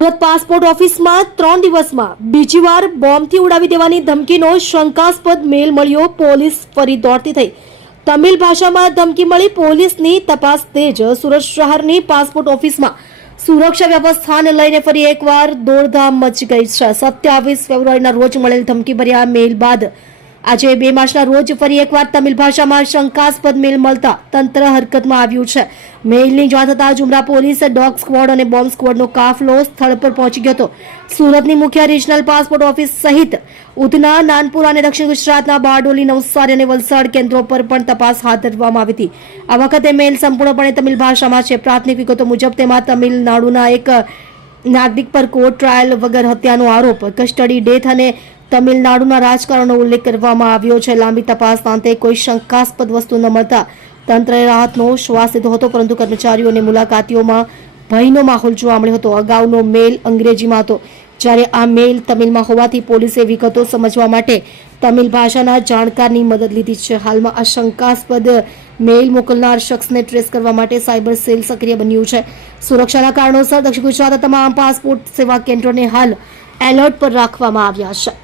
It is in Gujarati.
સુરત પાસપોર્ટ ઓફિસમાં 3 દિવસમાં બીજી વાર બોમ્બથી ઉડાવી દેવાની ધમકીનો શંકાસ્પદ મેલ મળ્યો. પોલીસ ફરી દોડતી થઈ. તમિલ ભાષામાં ધમકી મળી. પોલીસની તપાસ તેજ. સુરત શહેરની પાસપોર્ટ ઓફિસમાં સુરક્ષા વ્યવસ્થાને લઈને ફરી એકવાર દોડધામ મચી ગઈ છે. 27 ફેબ્રુઆરીના રોજ મળેલ ધમકીભર્યા મેલ બાદ આજે 2 માર્ચના રોજ ફરી એકવાર તમિલ ભાષામાં શંકાસ્પદ મેલ મળતા તંત્ર હરકતમાં આવ્યું છે. મેલની જાણ થતાં જ ઉમરા પોલીસ, ડોગ સ્ક્વોડ અને બોમ્બ સ્ક્વોડનો કાફલો સ્થળ પર પહોંચી ગયો હતો. સુરતની મુખ્ય રિજનલ પાસપોર્ટ ઓફિસ સહિત ઉધના, નાનપુરા અને દક્ષિણ ગુજરાતના બારડોલી, નવસારી અને વલસાડ કેન્દ્રો પર પણ તપાસ હાથ ધરવામાં આવી હતી. આ વખતે મેલ સંપૂર્ણપણે તમિલ ભાષામાં છે. પ્રાથમિક વિગતો મુજબ તેમાં તમિલનાડુના એક નાગરિક પર કોર્ટ ટ્રાયલ વગર હત્યાનો આરોપ, કસ્ટડી ડેથ અને તમિલનાડુના રાજકારણનો ઉલ્લેખ કરવામાં આવ્યો છે. લાંબી તપાસના અંતે કોઈ શંકાસ્પદ વસ્તુ ન મળતા તંત્રએ રાહતનો શ્વાસ લીધો હતો, પરંતુ કર્મચારીઓ અને મુલાકાતીઓમાં ભયનો માહોલ જોવા મળ્યો હતો. અગાઉનો મેલ અંગ્રેજીમાં હતો, જ્યારે આ મેલ તમિલમાં હોવાથી પોલીસે વિગતો સમજવા માટે તમિલ ભાષાના જાણકારની મદદ લીધી છે. હાલમાં આ શંકાસ્પદ મેલ મોકલનાર શખ્સને ટ્રેસ કરવા માટે સાયબર સેલ સક્રિય બન્યું છે. સુરક્ષાના કારણોસર દક્ષિણ ગુજરાતના તમામ પાસપોર્ટ સેવા કેન્દ્રોને હાલ એલર્ટ પર રાખવામાં આવ્યા છે.